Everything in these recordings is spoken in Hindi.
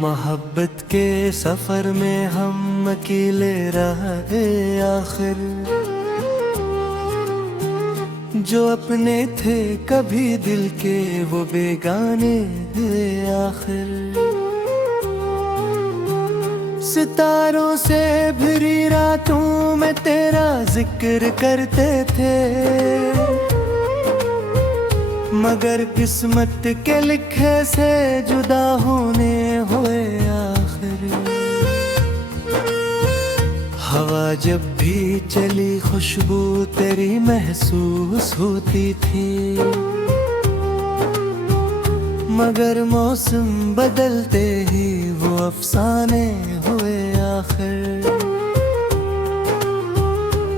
मोहब्बत के सफर में हम अकेले रहे आखिर, जो अपने थे कभी दिल के वो बेगाने हुए आखिर। सितारों से भरी रातों में तेरा जिक्र करते थे, मगर किस्मत के लिखे से जुदा होने हुए आखिर। हवा जब भी चली खुशबू तेरी महसूस होती थी, मगर मौसम बदलते ही वो अफसाने हुए आखिर।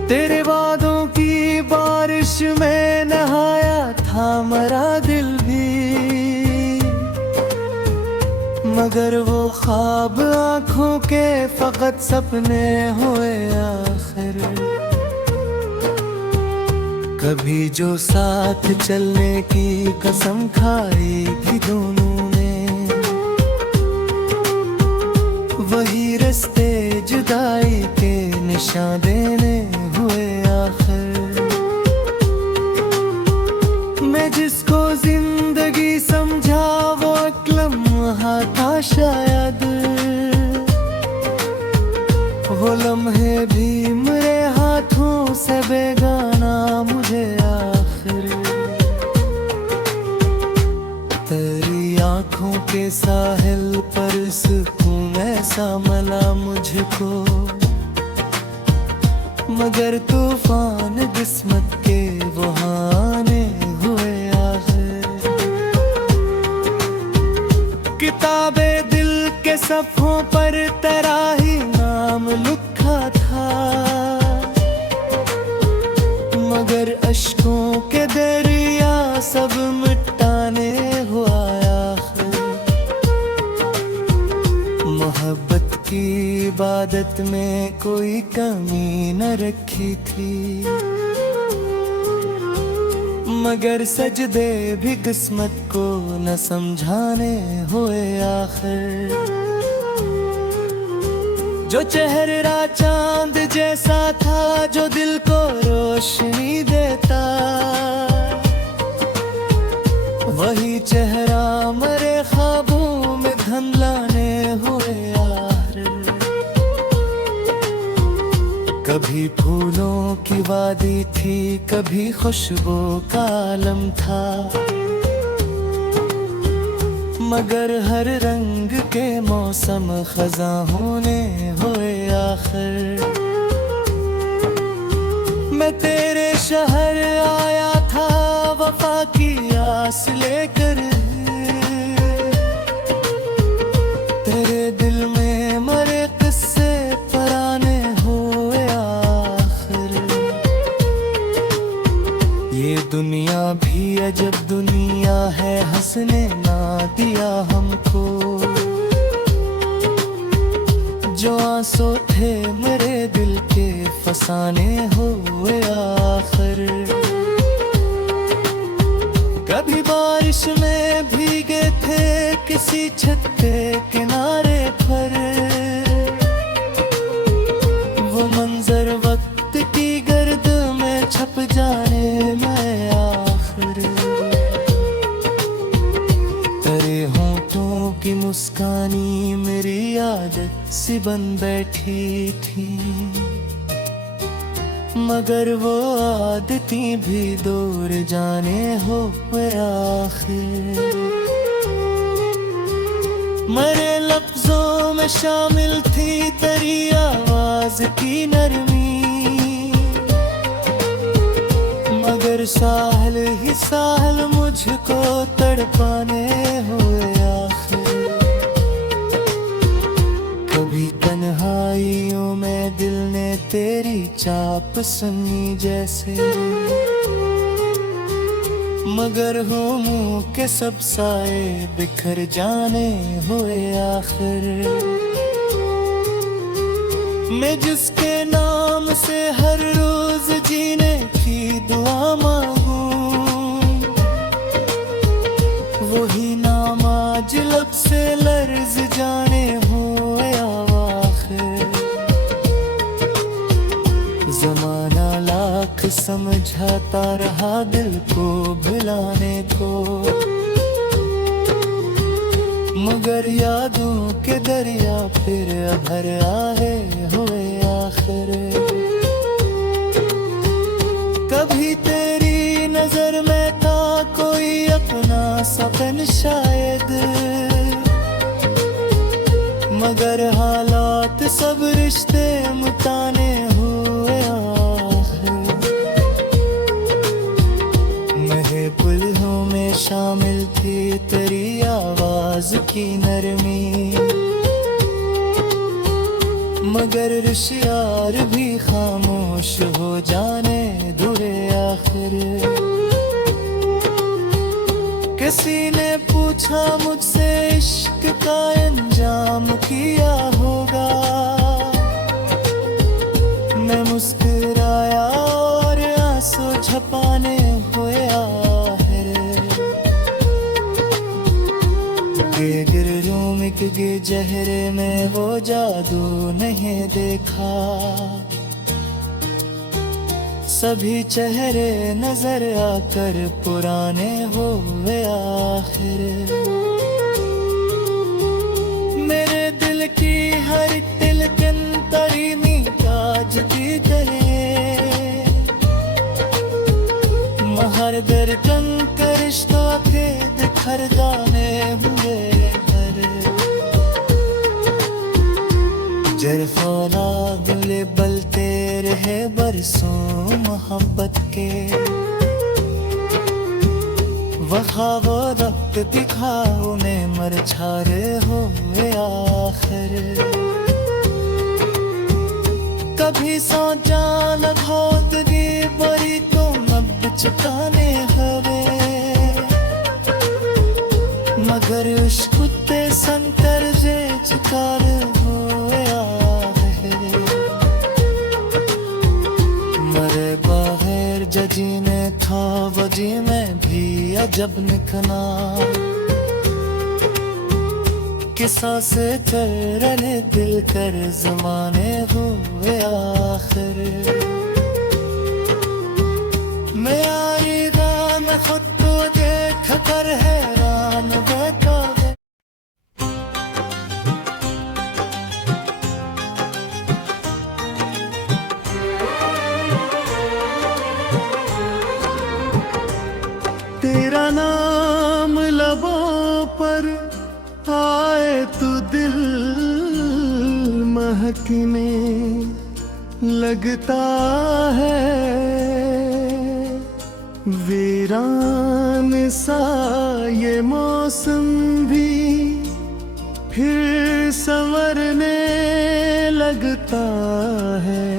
तेरे वादों की बारिश में नहाया था मरा दिल भी, मगर वो ख्वाब आँखों के फकत सपने हुए आखिर। कभी जो साथ चलने की कसम खाई थी दोनों ने, वही रास्ते जुदाई के निशान देने हुए आखिर। मैं जिसको जिंदगी समझा वो एक लम्हा था शायद, वो लम्हे भी मेरे हाथों से बेगाना मुझे आखिर। तेरी आँखों के साहिल पर सुकून ऐसा मिला मुझको, मगर तूफान किस्मत के वो आने हुए आखिर। किताबे दिल के सफ़ों पर तेरा ही नाम लिखा था, मगर अश्कों के दरिया सब मिटाने हुआ आखिर। मोहब्बत की इबादत में कोई कमी न रखी थी, मगर सजदे भी किस्मत को न समझाने हुए आखिर। जो चेहरा चांद जैसा था, जो दिल को रोशनी देता, वही चेहरा मरे ख्वाबों में धुंधलाने हुए आखिर। कभी फूलों की वादी थी, कभी खुशबू का आलम था, मगर हर रंग के मौसम खज़ां होने हुए आखिर। मैं तेरे शहर आया था वफा की आस लेकर, तेरे दिल में मरे किस्से पुराने हुए आखिर। ये दुनिया भी अजब दुनिया है, हंसने ना दिया हमको, जो आंसू थे मेरे दिल के फसाने हुए आखिर। कभी बारिश में भीगे थे किसी छत के किनारे पर, वो मंजर वक्त की गर्द में छप जाने में आखिर। तेरे होंठों की मुस्कानी मेरी आदत सी बन बैठी थी, मगर वो आदतें भी दूर जाने हुए आखिर। मेरे लफ्जों में शामिल थी तेरी आवाज की नरमी, मगर साहिल ही साहिल मुझको तड़पाने हुए आखिर। कभी तन्हाइयों में दिल ने तेरी चाप सुनी जैसे, मगर हो मुँह के सब साए बिखर जाने हुए आखिर। मैं जिसके नाम से हर रोज जीने की दुआ मांगूं, वही नाम आज लब से लर्ज जाने समझाता रहा दिल को भुलाने को, मगर यादों के दरिया फिर भर आए हुए आखिर। कभी तेरी नजर में था कोई अपना सपन शायद, मगर हालात सब रिश्ते मुताने हुए आखिर। मेरे पलों में शामिल थी तेरी आवाज की नरमी, मगर रुशियार भी खामोश हो जाने दुरे आखिर। किसी ने पूछा मुझसे इश्क का अंजाम किया होगा, मैं मुस्कुराया और आंसू झपाने हुए आहर। गिररूम के जहरे में वो जादू नहीं देखा, सभी चेहरे नजर आकर पुराने हुए आखिर। मेरे दिल की हर तिलकन तरीनी ताज की तरह, महर दर्दन के रिश्तों के दिखरदाने हुए घर। जरफोला गुले बलते रहे बरसों मोहब्बत के, वफा वो रब्त दिखाओ में मरझारे हुए आखिर। कभी सोचा लगोदगी बड़ी तुम अब चुकाने हवे, मगर उश्क कुत्ते संतर जे चुकार हुए आखिर। मरे बाहर जजी ने था वजी में भी अजब निकना, किसा से चल रहे दिल कर जमाने हुए आखिर। मैं आएगा मैं खुद को देख कर हैरान बैठा। तेरा नाम लबों पर आए तो दिल महकने लगता है, वीरान सा ये मौसम भी फिर संवरने लगता है।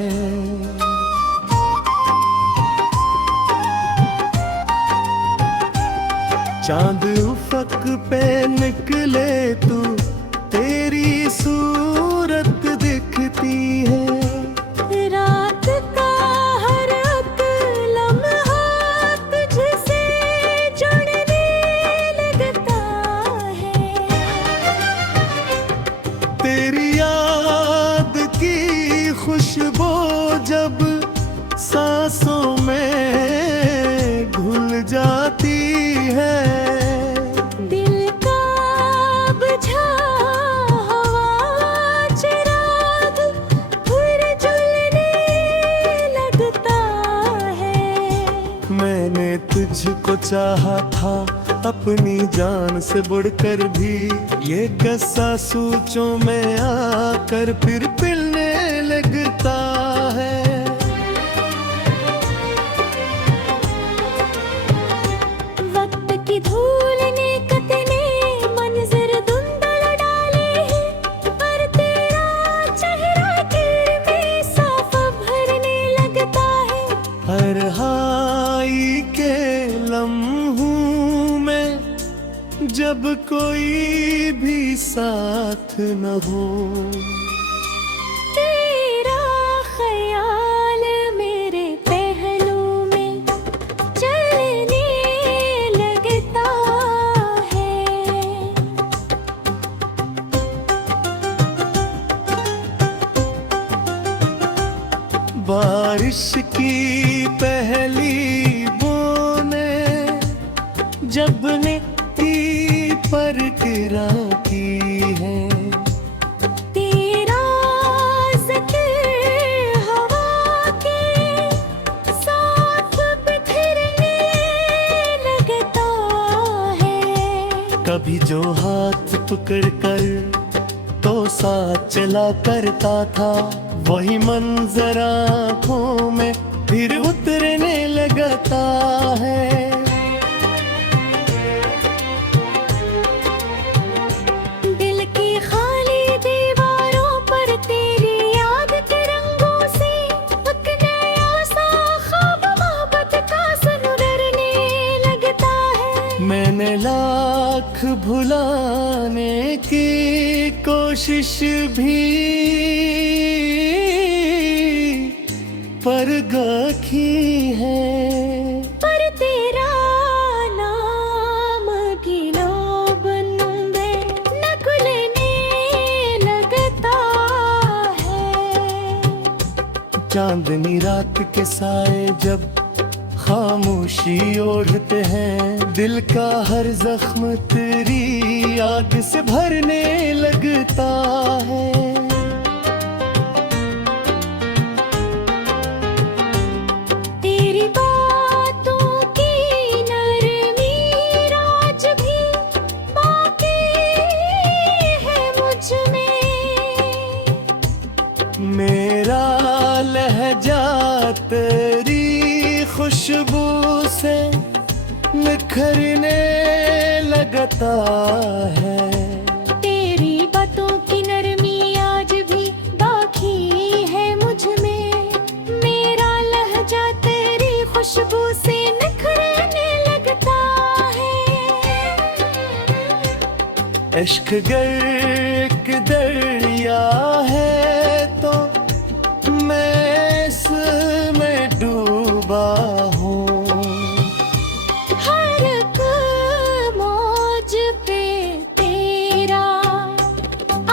चांद उफक पे निकले तो तेरी सूरत दिखती है, रात का हर एक लम्हा तुझसे जुड़ने लगता है। तेरी याद की खुशबू जब सांसों में घुल जाती है, दिल का बुझा हुआ चिराग फिर जलने लगता है। मैंने तुझको चाहा था अपनी जान से बढ़कर भी, ये कस्सा सोचों में आकर फिर पिलने लगता है। वक्त की धूल ने कितने मंजर धुंधल डाले हैं, पर तेरा चेहरा दिल में साफ भरने लगता है। हर हाई के लम्हों में जब कोई भी साथ न हो, तेरा ख्याल मेरे पहलू में चलने लगता है। बारिश की पहली राखी है। तेरा ज़िक्र हवा के साथ बिखरने लगता है। कभी जो हाथ पकड़ कर तो साथ चला करता था, वही मंजर आँखों में फिर उतरने लगता है। दिल की खाली दीवारों पर तेरी याद के रंगों से एक नया सा ख्वाब मोहब्बत का सनूरने लगता है। मैंने लाख भुलाने की कोशिश भी परगाह की है, पर तेरा नाम गिलो बनूंगे न खुलने लगता है। चांदनी रात के साए जब खामोशी ओढ़ते हैं, दिल का हर जख्म तेरी याद से भरने लगता है। तेरी बातों की नरमी राज भी बाकी है मुझ में। मेरा लहजा तेरी खुशबू से निखरने लगता है। तेरी बातों की नरमी आज भी बाकी है मुझ में। मेरा लहजा तेरी खुशबू से निखरने लगता है। इश्क गर एक दरिया है तो मैं इसमें डूबा हूँ। हर एक मौज पे तेरा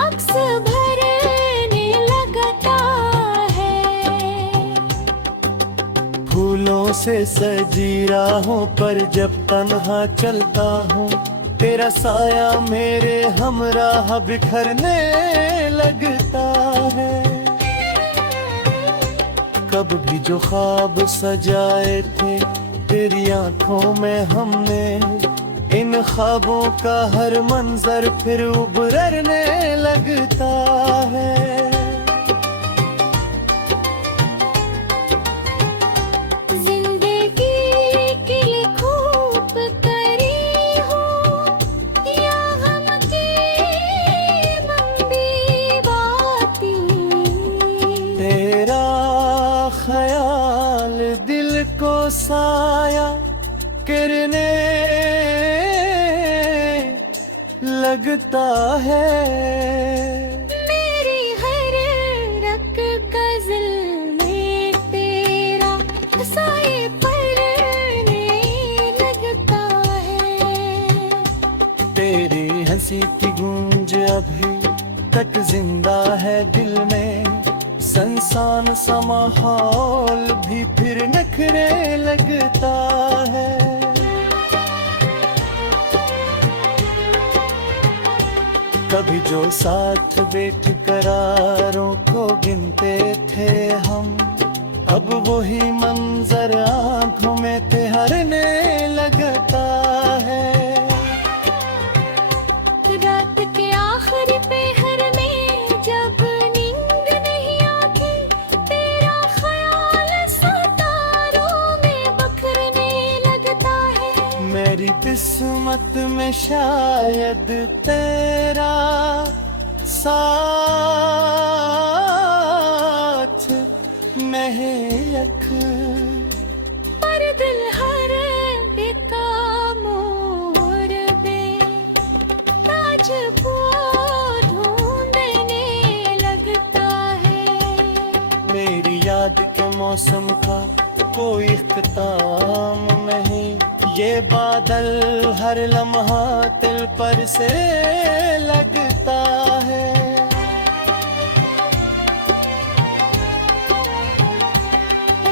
अक्स भरने लगता है। फूलों से सजी राहों पर जब तन्हा चलता हूँ, तेरा साया मेरे हमराह बिखरने लगता है। कब भी जो ख्वाब सजाए थे तेरी आंखों में हमने, इन ख्वाबों का हर मंजर फिर उभरने लगता है। जिंदगी की खूब करी हो या गम की मंदी बातें। तेरा ख्याल दिल को साया करने लगता है। मेरी हर रग गज़ल में तेरा साए पड़ने लगता है। तेरी हंसी की गूंज अभी तक जिंदा है दिल में, संसान सा माहौल भी फिर नखरे लगता है। कभी जो साथ बेकरारों को गिनते थे हम, अब वही मंजर आंखों में ठहरने लगता है। रात के आखिरी पहर में जब नींद नहीं आती, तेरा ख्याल सितारों में बखरने लगता है। मेरी किस्मत में शायद तेरा साथ महक, पर दिल हर एक मोर पे ताज ढूंढने लगता है। मेरी याद के मौसम का कोई इख्तिताम नहीं, ये बादल हर लम्हा दिल पर से लगता है।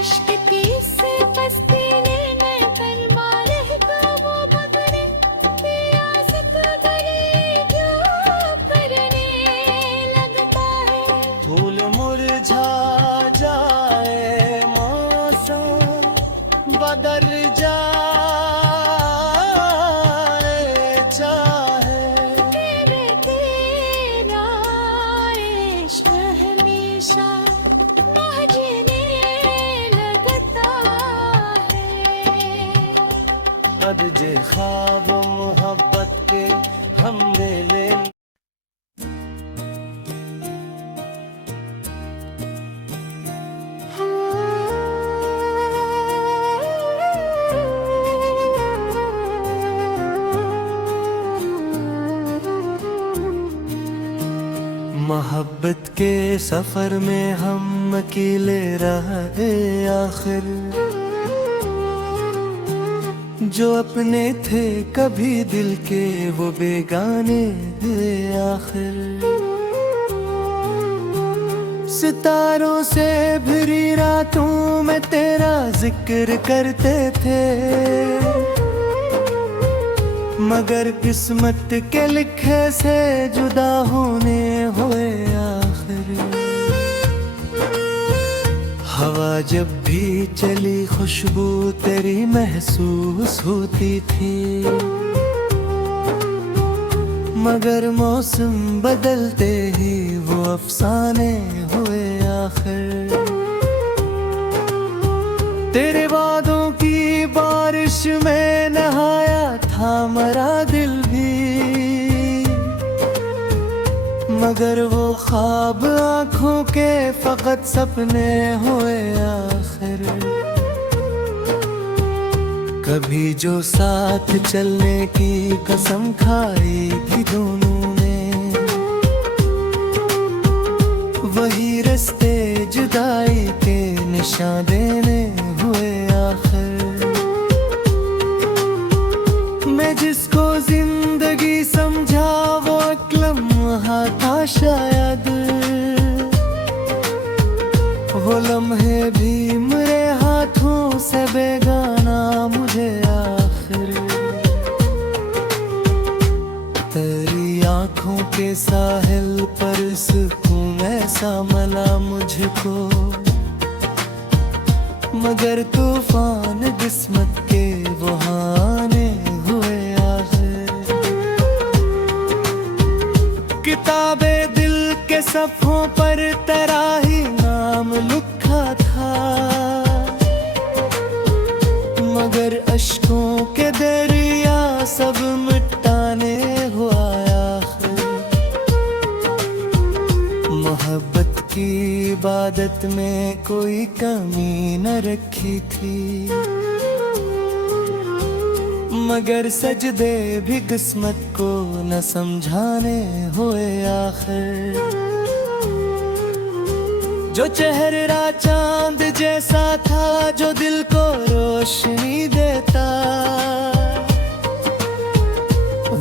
इश्क की इस बस्ती ने मैं तलवार है तो वो बगड़े, आशिक गली अज जे ख्वाब मोहब्बत के हमने ले मोहब्बत के सफर में हम अकेले रहे आखिर, जो अपने थे कभी दिल के वो बेगाने थे आखिर। सितारों से भरी रातों में तेरा जिक्र करते थे, मगर किस्मत के लिखे से जुदा होने हुए आखिर। हवा जब भी चली खुशबू तेरी महसूस होती थी, मगर मौसम बदलते ही वो अफसाने हुए आखिर। तेरे वादों की बारिश में नहाया था मरा दिल भी, मगर वो ख्वाब आँखों के फकत सपने हुए आखिर। कभी जो साथ चलने की कसम खाई थी दोनों ने, वही रास्ते जुदाई के निशान देने हुए आखिर। मैं जिसको जिंदगी समझा वो एक लम्हा था शायद, वो लम्हे भी मेरे हाथों से बेगाना मुझे आखिर। तेरी आँखों के साहिल पर सुकून ऐसा मिला मुझको, मगर तूफान किस्मत के वो आने हुए आखिर। किताबे दिल के सफ़ों पर तेरा ही नाम लिखा था, मगर अश्कों के दरिया सब मिटाने हुआ आखिर। मोहब्बत की इबादत में कोई कमी न रखी थी, मगर सजदे भी किस्मत को न समझाने हुए आखिर। जो चेहरा चांद जैसा था जो दिल को रोशनी देता,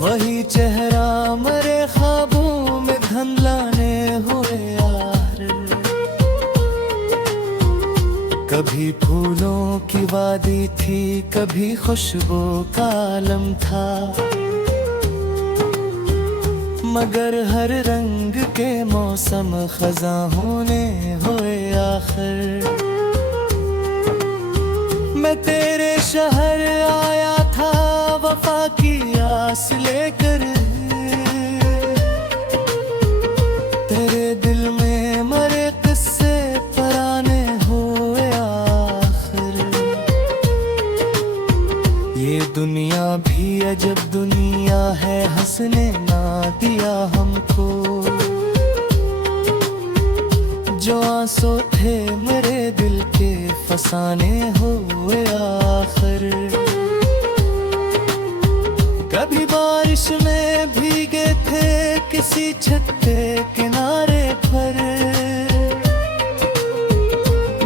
वही चेहरा मरे ख्वाबों में धुंधलाने हुए आखिर। कभी फूलों की वादी थी, कभी खुशबू का आलम था, मगर हर रंग के मौसम खज़ां होने हुए आखिर। मैं तेरे शहर आया था वफा की आस लेकर, तेरे दिल में मरे किस्से पुराने हुए आखिर। ये दुनिया भी अजब दुनिया है, हंसने ना दिया हमको, जो आंसू थे मेरे दिल के फसाने हुए आखिर। कभी बारिश में भीगे थे किसी छत के किनारे पर,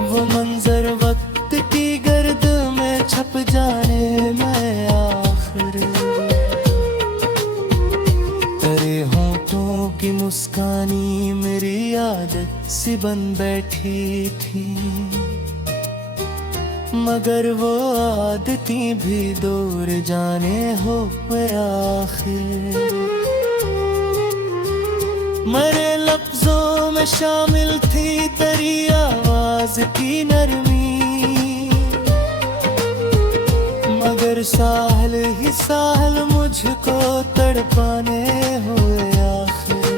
वो मंजर वक्त की गर्द में छप जाने में आखिर। तेरे होंठों की मुस्कानी मेरी आदत सी बन बैठी थी, मगर वो आदतें भी दूर जाने हुए आखिर। मेरे लफ्जों में शामिल थी तेरी आवाज की नरमी, मगर साहिल ही साहिल मुझको तड़पाने हुए आखिर।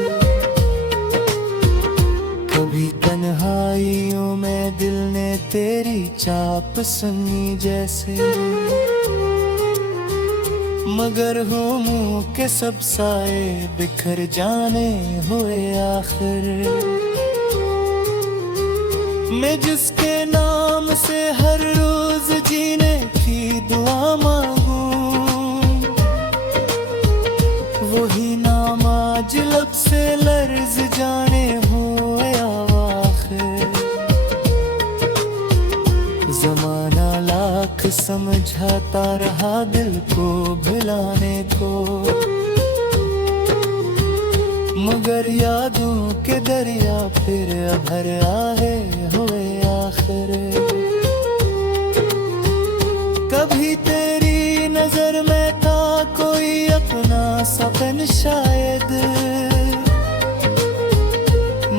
कभी तन्हाइयों में दिल ने तेरी चाप सुनी जैसे, मगर हूँ मुँह के सब साए बिखर जाने हुए आखिर। मैं जिसके नाम से हर रोज जीने की दुआ मांगूं, वही नाम आज लब से लर्ज जाने हुए आखिर। जमाना लाख समझाता रहा दिल को भुलाने को, मगर यादों के दरिया फिर भर आए हुए आखिर। कभी तेरी नजर में था कोई अपना सपन शायद,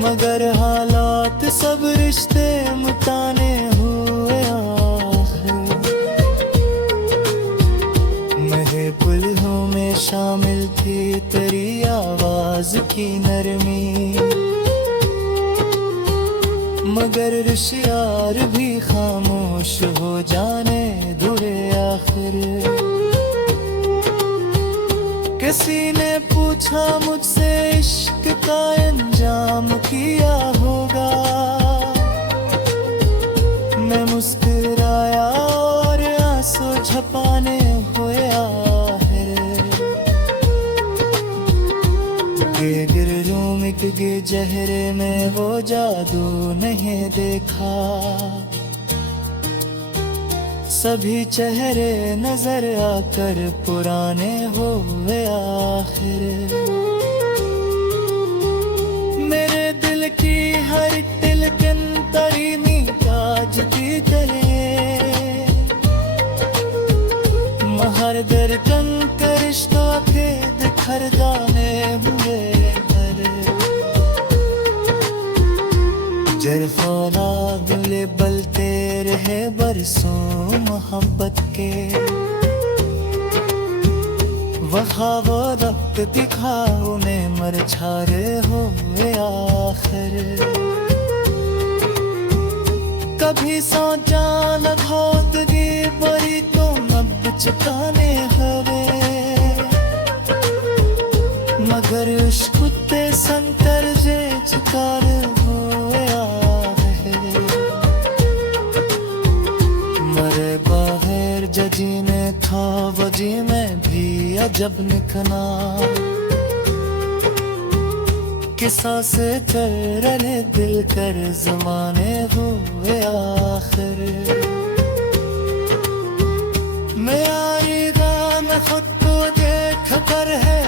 मगर हालात सब रिश्ते मुताने हुए आखिर। महफिलों में शामिल थी तेरी आवाज की नरमी, मगर रुशियार भी खामोश हो जाने धुए आखिर। किसी ने पूछा मुझसे इश्क का अंजाम किया होगा, मैं मुस्कुराया और आंसू झपाने हुए मिट गए जहरे में वो जादू नहीं देखा। सभी चेहरे नजर आकर पुराने हो गए आखिर। मेरे दिल की हर तिलकन तरीनी ताज की तरह, महर दरकन के रिश्तों के दिखरदाने हुए। जरफाना दिले बलते रहे बरसों मोहब्बत के, वहाँ वो वक्त दिखा उन्हें मरझारे हुए आखिर। कभी सोचा न खोदगी बड़ी तुम अब चुकाने हवे, मगर उस कुत्ते संकर जे चुकार हुए आखिर। मरे बाहर जजी ने था बजी में भी अजब निकना, किसा से चरने दिल कर जमाने हुए आखिर। मैं आएगा मैं खुद को देख कर है